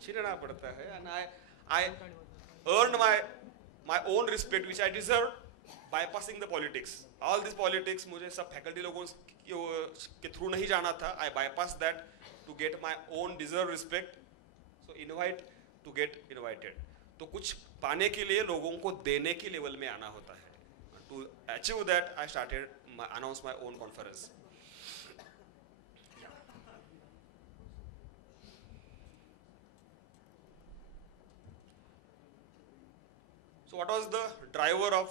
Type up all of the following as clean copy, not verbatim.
छीनना पड़ता है, and I earned my own respect which I deserve bypassing the politics. All this politics मुझे सब faculty लोगों के थ्रू नहीं जाना था. I bypassed that to get my own deserved respect. So invite to get invited. तो कुछ पाने के लिए लोगों को देने की लेवल में आना होता है. To achieve that, I announced my own conference. So what was the driver of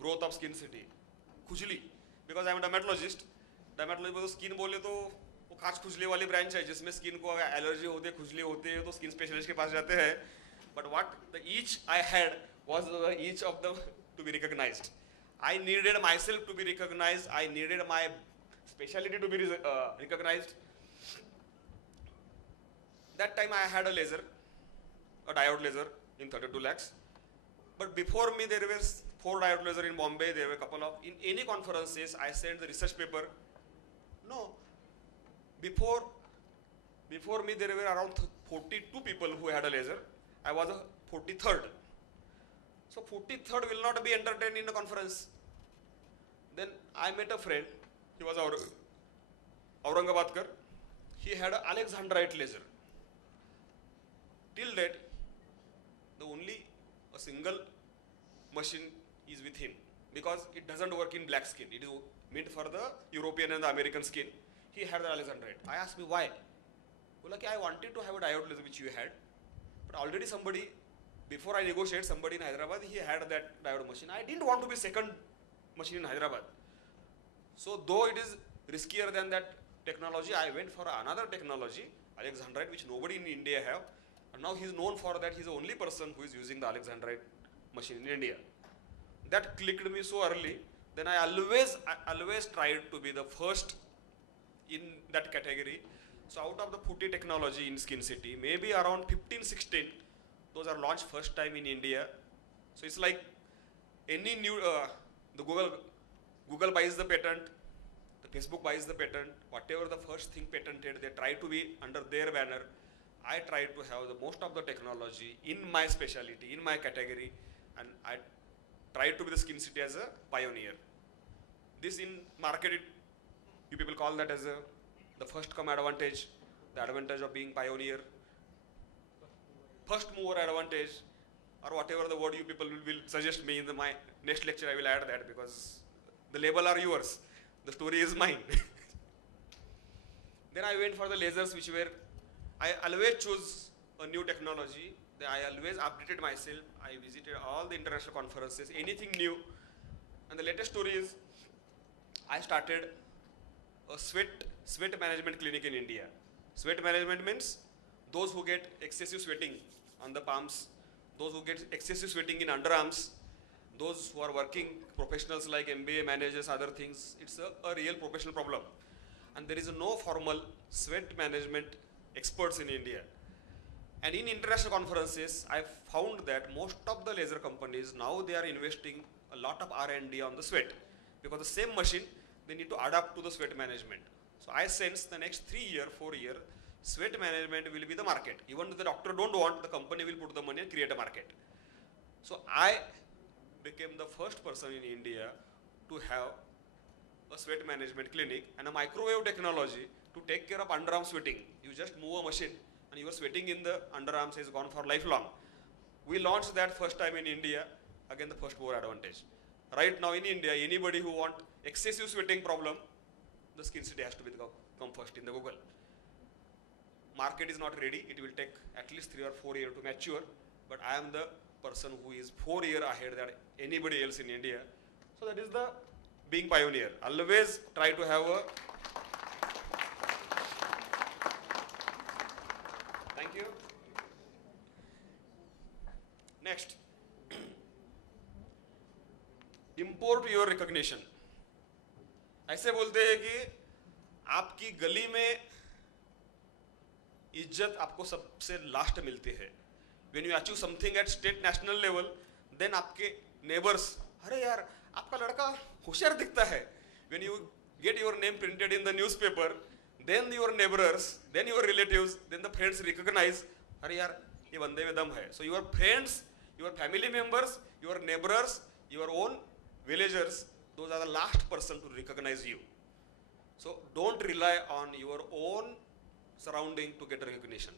growth of Skin City? खुजली, because I am a dermatologist. Dermatology में तो स्किन बोले तो वो खास खुजली वाली ब्रांच है जिसमें स्किन को एलर्जी होती है, खुजली होती है तो स्किन स्पेशलिस्ट के पास जाते हैं. But what the each I had was each of them to be recognized. I needed myself to be recognized. I needed my specialty to be recognized. That time I had a laser, a diode laser in 32 lakhs. But before me there were 4 diode laser in Bombay. There were a couple of, in any conferences I sent the research paper. No, before me there were around 42 people who had a laser. I was a 43rd. So 43rd will not be entertained in a conference. Then I met a friend. He was Aurangabadkar. He had an Alexandrite laser. Till that, the only a single machine is with him because it doesn't work in black skin. It is meant for the European and the American skin. He had the Alexandrite. I asked me why. Well, I wanted to have a diode laser which you had, but already somebody, before I negotiated, somebody in Hyderabad, he had that diode machine. I didn't want to be second machine in Hyderabad. So though it is riskier than that technology, I went for another technology, Alexandrite, which nobody in India have. And now he is known for that. He is the only person who is using the Alexandrite machine in India. That clicked me so early. Then I always tried to be the first in that category. So out of the putty technology in Skin City, maybe around 15, 16, those are launched first time in India. So it's like any new, the Google buys the patent, the Facebook buys the patent, whatever the first thing patented, they try to be under their banner. I try to have the most of the technology in my specialty, in my category, and I try to be the Skin City as a pioneer. This in market, you people call that as the first come advantage, the advantage of being pioneer, first mover advantage, or whatever the word you people will suggest me in my next lecture. I will add that because the label are yours, the story is mine. Then I went for the lasers which were, I always choose a new technology. I always updated myself. I visited all the international conferences, anything new. And the latest story is, I started a sweat management clinic in India. Sweat management means those who get excessive sweating on the palms, those who get excessive sweating in underarms, those who are working professionals like MBA managers, other things. It's a real professional problem. And there is no formal sweat management experts in India. And in international conferences, I found that most of the laser companies, now they are investing a lot of R&D on the sweat. Because the same machine, they need to adapt to the sweat management. So I sense the next 3 year, 4 year, sweat management will be the market. Even if the doctor don't want, the company will put the money and create a market. So I became the first person in India to have a sweat management clinic and a microwave technology to take care of underarm sweating. You just move a machine and your sweating in the underarms is gone for lifelong. We launched that first time in India, again the first mover advantage. Right now in India, anybody who want excessive sweating problem, the Skin City has to come first in the Google. Market is not ready, it will take at least 3 or 4 years to mature, but I am the person who is 4 years ahead than anybody else in India. So that is the being pioneer. Always try to have a, thank you. Next, import your recognition. ऐसे बोलते हैं कि आपकी गली में इज्जत आपको सबसे लास्ट मिलती है. When you achieve something at state national level, then आपके neighbors, अरे यार आपका लड़का होशियार दिखता है. When you get your name printed in the newspaper, then your neighbors, then your relatives, then the friends recognize, अरे यार ये बंदे में दम है. So your friends, your family members, your neighbors, your own villagers, those are the last person to recognize you. So don't rely on your own surrounding to get recognition.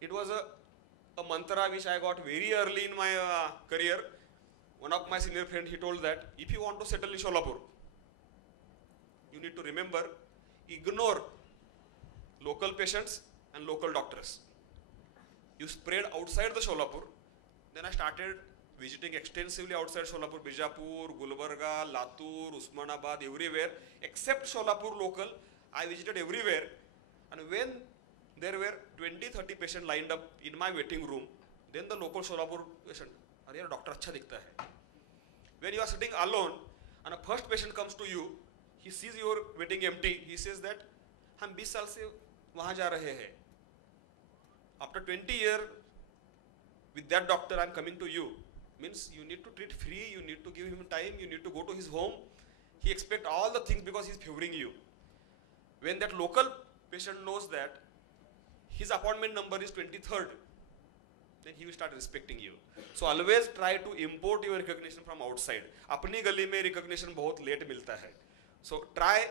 It was a mantra which I got very early in my career. One of my senior friends, he told that if you want to settle in Sholapur, you need to remember, ignore local patients and local doctors. You spread outside the Sholapur. Then I started visiting extensively outside Sholapur, Bijapur, Gulbarga, Latur, Usmanabad, everywhere. Except Sholapur local, I visited everywhere. And when there were 20-30 patients lined up in my waiting room, then the local Sholapur patient, "Arey doctor अच्छा दिखता है." When you are sitting alone and a first patient comes to you, he sees your waiting empty, he says that हम 20 साल से वहाँ जा रहे हैं. After 20 years with that doctor I am coming to you. Means you need to treat free, you need to give him time, you need to go to his home. He expects all the things because he is favoring you. When that local patient knows that his appointment number is 23rd, then he will start respecting you. So always try to import your recognition from outside. अपनी गली में recognition बहुत late मिलता है. So try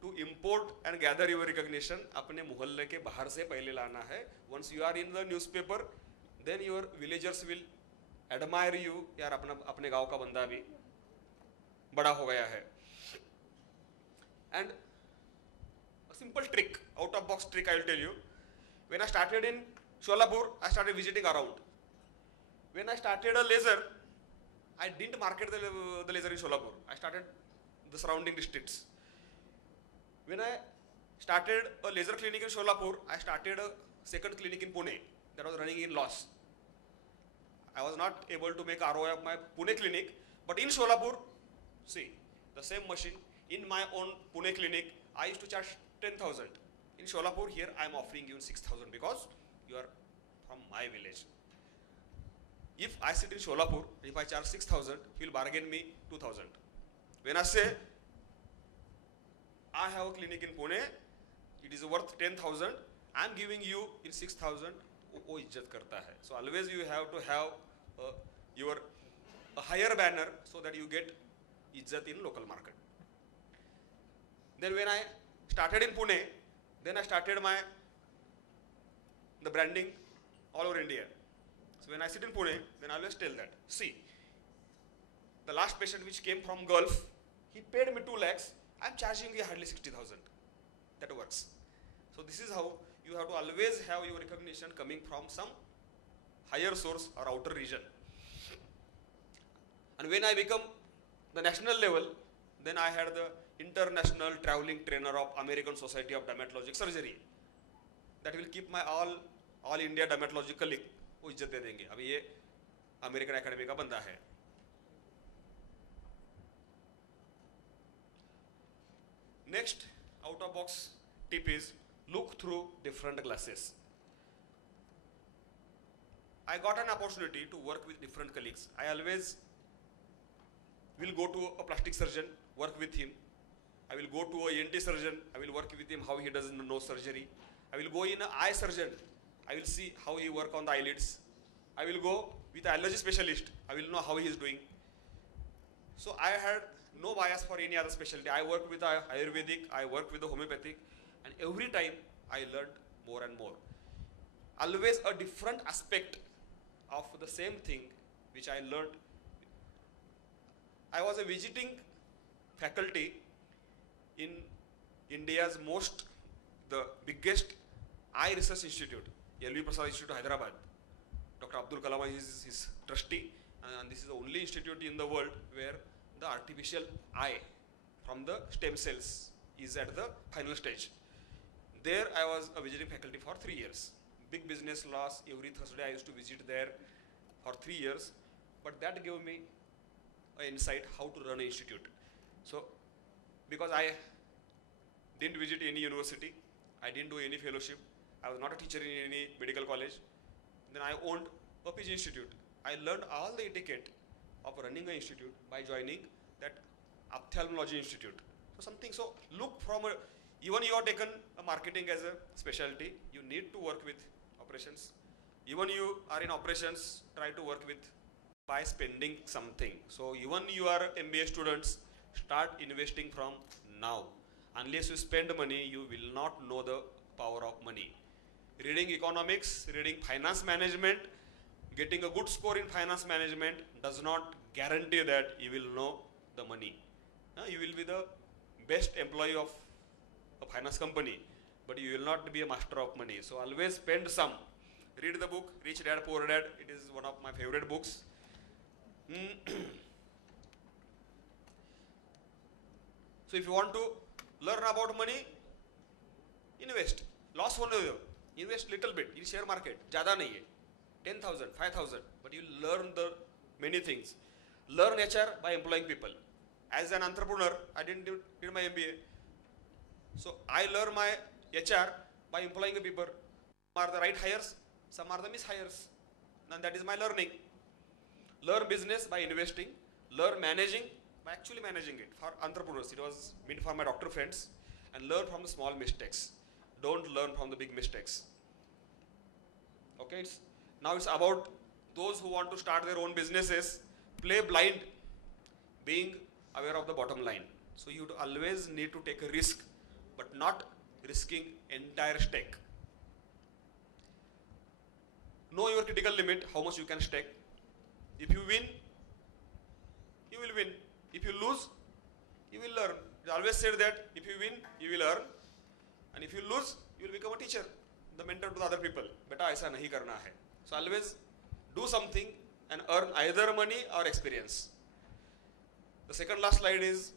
to import and gather your recognition अपने मोहल्ले के बाहर से पहले लाना है. Once you are in the newspaper, then your villagers will admire you. यार अपने गांव का बंदा भी बड़ा हो गया है. And a simple trick, out of box trick I will tell you. When I started in Sholapur, I started visiting around. When I started a laser, I didn't market the laser in Sholapur. I started the surrounding districts. When I started a laser clinic in Sholapur, I started a second clinic in Pune that was running in loss. I was not able to make ROI of my Pune clinic, but in Sholapur, see, the same machine, in my own Pune clinic, I used to charge 10,000. In Sholapur, here I am offering you 6,000 because you are from my village. If I sit in Sholapur, if I charge 6,000, he will bargain me 2,000. When I say, I have a clinic in Pune, it is worth 10,000, I am giving you in 6,000, वो इज्जत करता है. So always you have to have a higher banner so that you get इज्जत in local market. Then when I started in Pune, then I started the branding all over India. So when I sit in Pune, then I always tell that, see, the last patient which came from Gulf, he paid me 2 lakhs, I am charging you hardly 60,000. That works. So this is how you have to always have your recognition coming from some higher source or outer region. And when I become the national level, then I had the international traveling trainer of American Society of Dermatologic Surgery. That will keep my all India dermatology colleague वो इज्जत दे देंगे. अभी ये American academy का बंदा है. Next out of box tip is look through different glasses. I got an opportunity to work with different colleagues. I always will go to a plastic surgeon, work with him. I will go to a ENT surgeon, I will work with him how he does nose surgery. I will go in an eye surgeon, I will see how he work on the eyelids. I will go with an allergy specialist, I will know how he is doing. So I had no bias for any other specialty. I work with Ayurvedic, I work with the homeopathic, and every time I learned more and more. Always a different aspect of the same thing which I learned. I was a visiting faculty in India's the biggest eye research institute, L.V. Prasad Institute, Hyderabad. Dr. Abdul Kalam is his trustee, and this is the only institute in the world where the artificial eye from the stem cells is at the final stage. There I was a visiting faculty for 3 years. Big business loss, every Thursday I used to visit there for 3 years, but that gave me an insight how to run an institute. So, because I didn't visit any university, I didn't do any fellowship, I was not a teacher in any medical college, then I owned a PG institute. I learned all the etiquette of running an institute by joining that ophthalmology institute. So look from even you are taken a marketing as a specialty, you need to work with operations, Even you are in operations, try to work with by spending something. So even you are MBA students, start investing from now. Unless you spend money, you will not know the power of money. Reading economics, reading finance management, getting a good score in finance management does not guarantee that you will know the money. You will be the best employee of a finance company, but you will not be a master of money. So always spend some. Read the book Rich Dad Poor Dad. It is one of my favorite books. So if you want to learn about money, invest. Loss होने दो. Invest little bit in share market. ज़्यादा नहीं है. 10,000, 5,000. But you learn the many things. Learn HR by employing people. As an entrepreneur, I didn't do my MBA. So I learn my HR by employing the people. Some are the right hires, some are the mishires. And that is my learning. Learn business by investing. Learn managing by actually managing it. For entrepreneurs, it was meant for my doctor friends. And learn from the small mistakes. Don't learn from the big mistakes. Okay, now it's about those who want to start their own businesses. Play blind, being aware of the bottom line. So you always need to take a risk, but not risking entire stake. Know your critical limit, how much you can stake. If you win, you will win. If you lose, you will learn. It always said that if you win, you will earn. And if you lose, you will become a teacher, the mentor to the other people. Beta aisa nahi karna hai. So always do something and earn either money or experience. The second last slide is,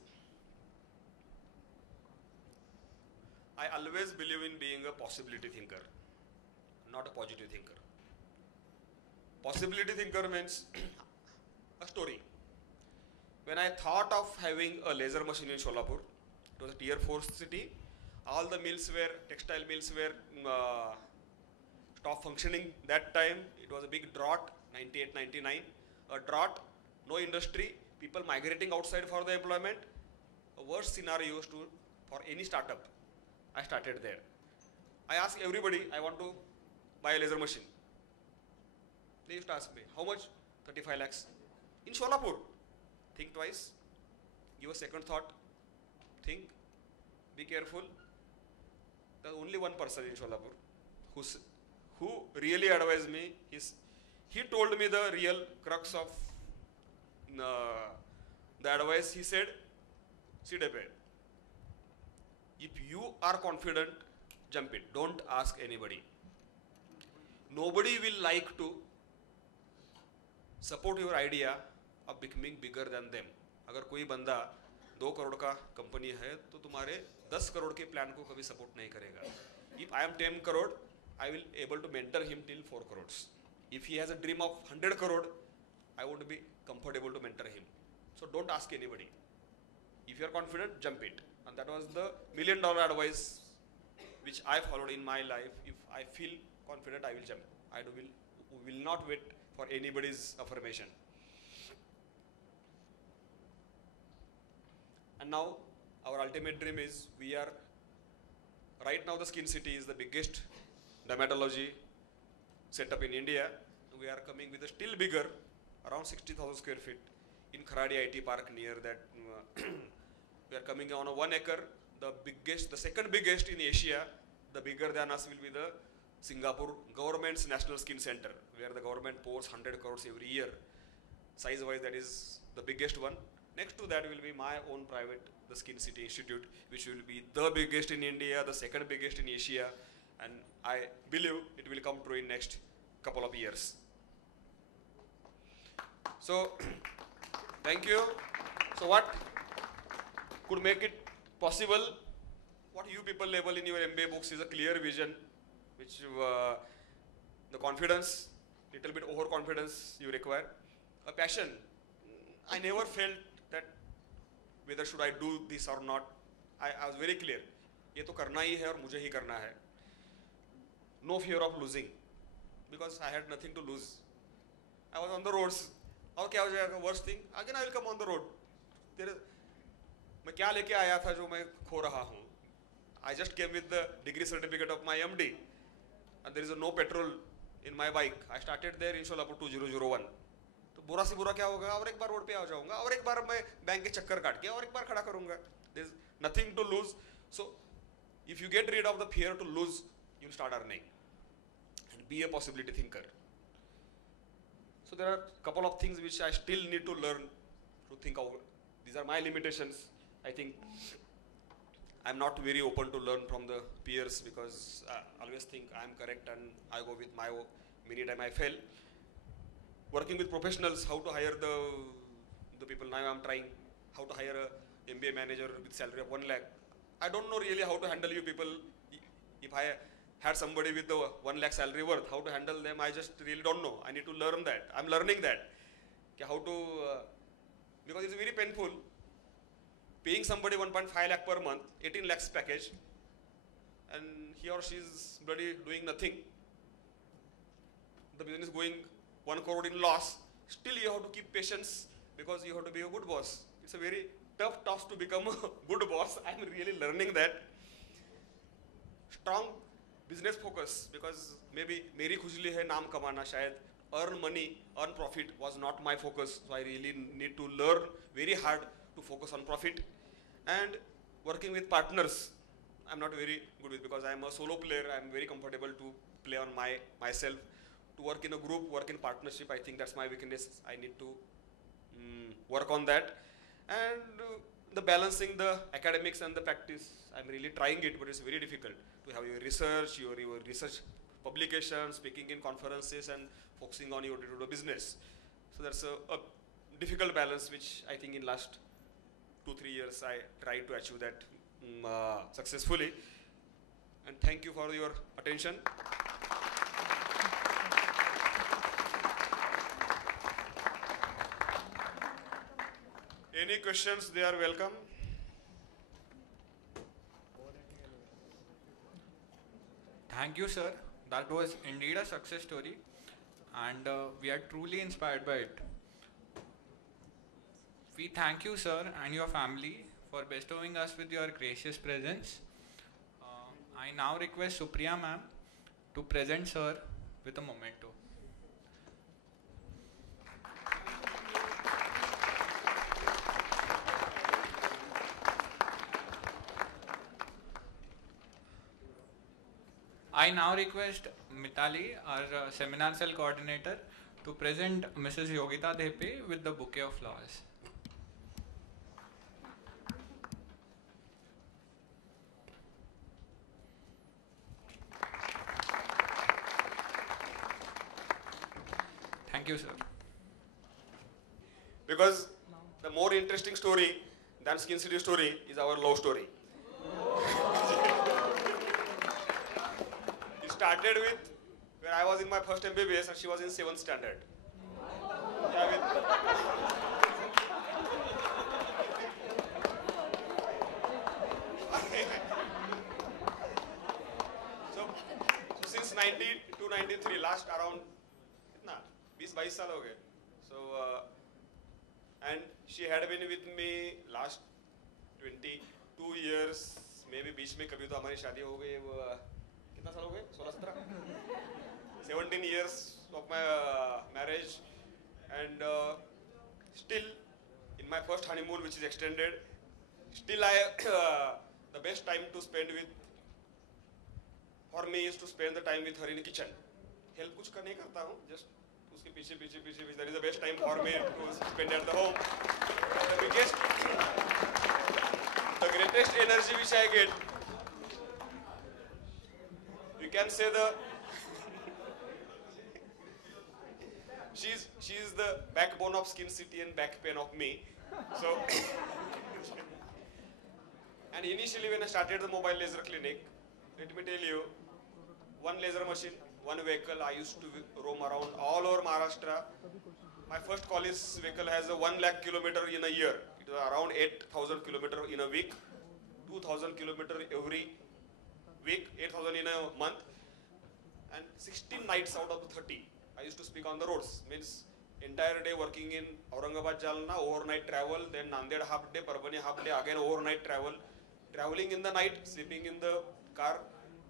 I always believe in being a possibility thinker, not a positive thinker. Possibility thinker means a story. When I thought of having a laser machine in Solapur, it was a tier 4 city. All the mills were, textile mills were stopped functioning that time. It was a big drought, 98, 99. A drought, no industry, people migrating outside for the employment. A worst scenario for any startup. I started there. I asked everybody, I want to buy a laser machine. They used to ask me, how much? 35 lakhs. In Solapur. Think twice, give a second thought, think, be careful. There's only one person in Solapur who really advised me. He told me the real crux of the advice. He said, Sidepe, if you are confident, jump it. Don't ask anybody. Nobody will like to support your idea of becoming bigger than them. अगर कोई बंदा 2 करोड़ का company है तो तुम्हारे 10 करोड़ के plan को कभी सपोर्ट नहीं करेगा. If I am 10 crore, I will able to mentor him till 4 crores. If he has a dream of 100 crore, I would be comfortable to mentor him. So don't ask anybody. If you are confident, jump it. And that was the $1 million advice which I followed in my life. If I feel confident, I will jump. I will not wait for anybody's affirmation. And now our ultimate dream is, we are right now the Skin City is the biggest dermatology setup in India. We are coming with a still bigger, around 60,000 square feet in Kharadi IT Park near that. We are coming on a 1 acre, the second biggest in Asia. The bigger than us will be the Singapore government's National Skin Center, where the government pours 100 crores every year. Size wise, that is the biggest one. Next to that will be my own private, the Skin City Institute, which will be the biggest in India, the second biggest in Asia, and I believe it will come true in next couple of years. So, thank you. So what could make it possible? What you people label in your MBA books is a clear vision, which the confidence, little bit overconfidence you require, a passion. I never felt that whether should I do this or not. I was very clear. ये तो करना ही है और मुझे ही करना है. No fear of losing, because I had nothing to lose. I was on the roads. और क्या हो जाएगा? Worst thing, again I will come on the road. मैं क्या लेके आया था जो मैं खो रहा हूँ? I just came with the degree certificate of my MD, and there is no petrol in my bike. I started there in Sholapur 2001. तो बुरा से बुरा क्या होगा, और एक बार रोड पे आ जाऊंगा, और एक बार मैं बैंक के चक्कर काट के और एक बार खड़ा करूंगा. There is nothing to lose. So if you get rid of the fear to lose, you'll start earning. And be a possibility thinker. So there are a couple of things which I still need to learn to think of. These are my limitations. I think I'm not very open to learn from the peers because I always think I'm correct and I go with my own. Many times I fail. Working with professionals, how to hire the people. Now I'm trying how to hire a MBA manager with salary of 1 lakh. I don't know really how to handle you people. If I had somebody with the 1 lakh salary worth, how to handle them, I just really don't know. I need to learn that. I'm learning that. How to, because it's very painful. Paying somebody 1.5 lakh per month, 18 lakhs package, and he or she is bloody doing nothing. The business going 1 crore in loss. Still you have to keep patience because you have to be a good boss. It's a very tough task to become a good boss. I'm really learning that. Strong business focus because maybe मेरी खुजली है नाम कमाना शायद. Earn money, earn profit was not my focus. So I really need to learn very hard to focus on profit. And working with partners, I'm not very good with because I'm a solo player. I'm very comfortable to play on myself. To work in a group, work in partnership, I think that's my weakness. I need to work on that. And the balancing the academics and the practice, I'm really trying it, but it's very difficult to have your research, your research publications, speaking in conferences, and focusing on your day-to-day business. So that's a difficult balance, which I think in last 2-3 years I tried to achieve that successfully. And thank you for your attention. Any questions, they are welcome. Thank you, sir. That was indeed a success story, and we are truly inspired by it. We thank you, sir, and your family for bestowing us with your gracious presence. I now request Supriya ma'am to present sir with a memento. I now request Mitali, our seminar cell coordinator, to present Mrs. Yogita Dhepe with the bouquet of flowers. Thank you, sir. Because the more interesting story than Skin City story is our love story. It started with when I was in my first MBBS and she was in 7th standard. So since 90 to 93, last around 20-22 साल हो गए. So and she had been with me last 22 years. Maybe बीच में कभी तो हमारी शादी हो गई. कितना साल हो गए? 16-17. 17 years of my marriage, and still in my first honeymoon, which is extended, still I the best time to spend with for me is to spend the time with her in the kitchen. Help कुछ का नहीं करता हूँ, just उसके पीछे that is the best time for me to spend at the home. The greatest energy which I get, you can say she's the backbone of Skin City and backbone of me. So and initially when I started the mobile laser clinic, let me tell you, one laser machine, one vehicle. I used to roam around all over Maharashtra. My first college vehicle has a 1 lakh kilometer in a year. It was around 8,000 kilometer in a week, 2,000 kilometer every week, 8,000 in a month, and 16 nights out of the 30. I used to speak on the roads. Means entire day working in Aurangabad, Jalna, overnight travel, then Nanded half day, Parbhani half day, again overnight travel, traveling in the night, sleeping in the car,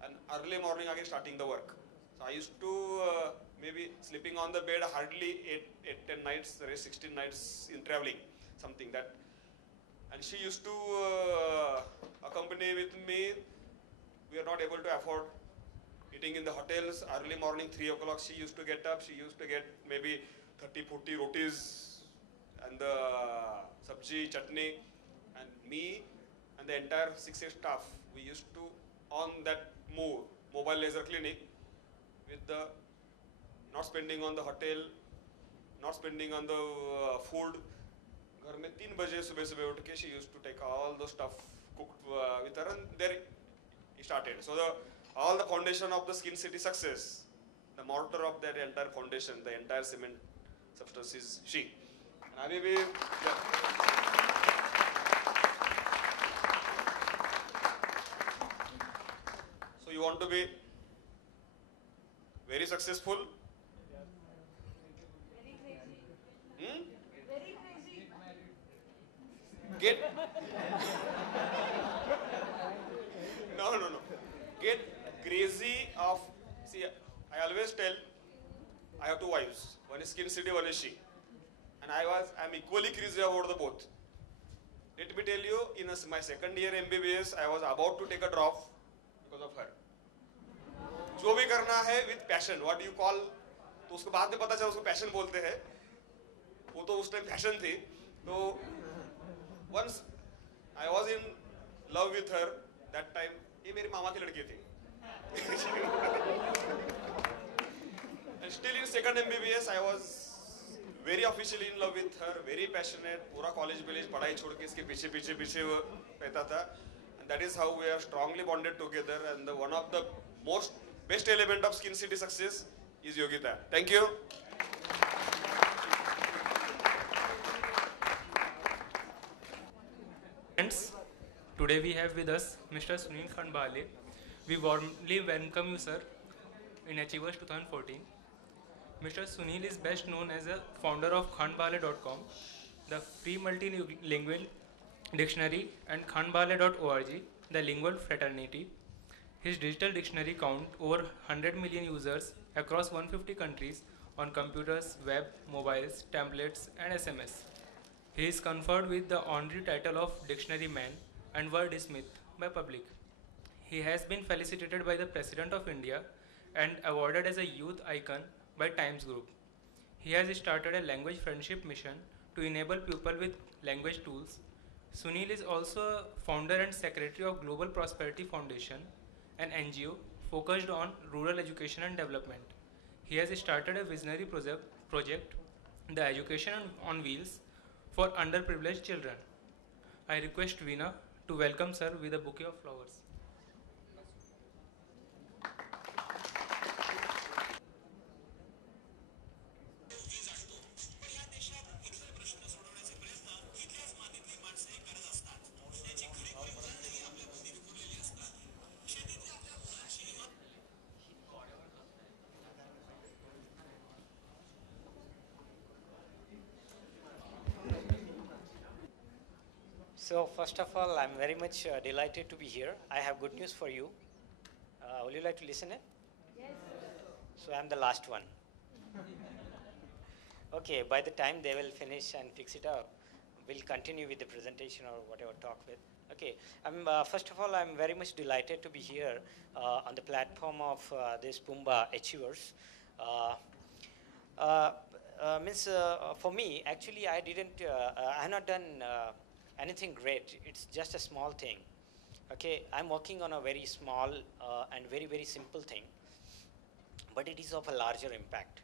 and early morning again starting the work. So I used to maybe sleeping on the bed hardly 10 nights, the rest 16 nights in traveling, something that. And she used to accompany with me. We are not able to afford eating in the hotels. Early morning, 3 o'clock, she used to get up. She used to get maybe 30, 40 rotis and the sabji, chutney. And me and the entire 6-8 staff, we used to on that mobile laser clinic with the not spending on the hotel, not spending on the food. घर में 3 बजे सुबह सुबह उठ के she used to take all the stuff cooked with her, and there he started. So all the foundation of the Skin City success, the mortar of that entire foundation, the entire cement substance is she. And अभी भी so you want to be very successful? Hmm? Get no. Get crazy of. See, I always tell I have 2 wives. One is Skin City, one is she, and I'm equally crazy about the both. Let me tell you, in my second year MBBS, I was about to take a drop because of her. जो भी करना है with passion, what do you call? तो उसको बाद में पता चला उसको passion बोलते हैं. वो तो उस टाइम passion थी. तो once I was in love with her, that time ये मेरी मामा की लड़की थी. And still in second MBBS, I was very officially in love with her, very passionate. पूरा college village पढ़ाई छोड़ के इसके पीछे वो रहता था. And that is how we are strongly bonded together. And one of the most best element of Skin City success is Yogita. Thank you. Friends, today we have with us Mr. Sunil Khandbale. We warmly welcome you, sir, in Achievers 2014. Mr. Sunil is best known as a founder of Khandbale.com, the free multilingual dictionary, and Khandbale.org, the lingual fraternity. His digital dictionary count over 100 million users across 150 countries on computers, web, mobiles, tablets, and SMS. He is conferred with the honorary title of Dictionary Man and Wordsmith by public. He has been felicitated by the President of India and awarded as a youth icon by Times Group. He has started a language friendship mission to enable people with language tools. Sunil is also a founder and secretary of Global Prosperity Foundation, an NGO focused on rural education and development. He has started a visionary project, the Education on Wheels, for underprivileged children. I request Veena to welcome sir with a bouquet of flowers. So first of all, I'm very much delighted to be here. I have good news for you. Would you like to listen it? Yes. So I'm the last one. Okay, by the time they will finish and fix it up, we'll continue with the presentation or whatever talk with. Okay, first of all, I'm very much delighted to be here on the platform of this Pumbaa Achievers. For me, actually, I have not done anything great. It's just a small thing. Okay, I'm working on a very small and very, very simple thing, but it is of a larger impact.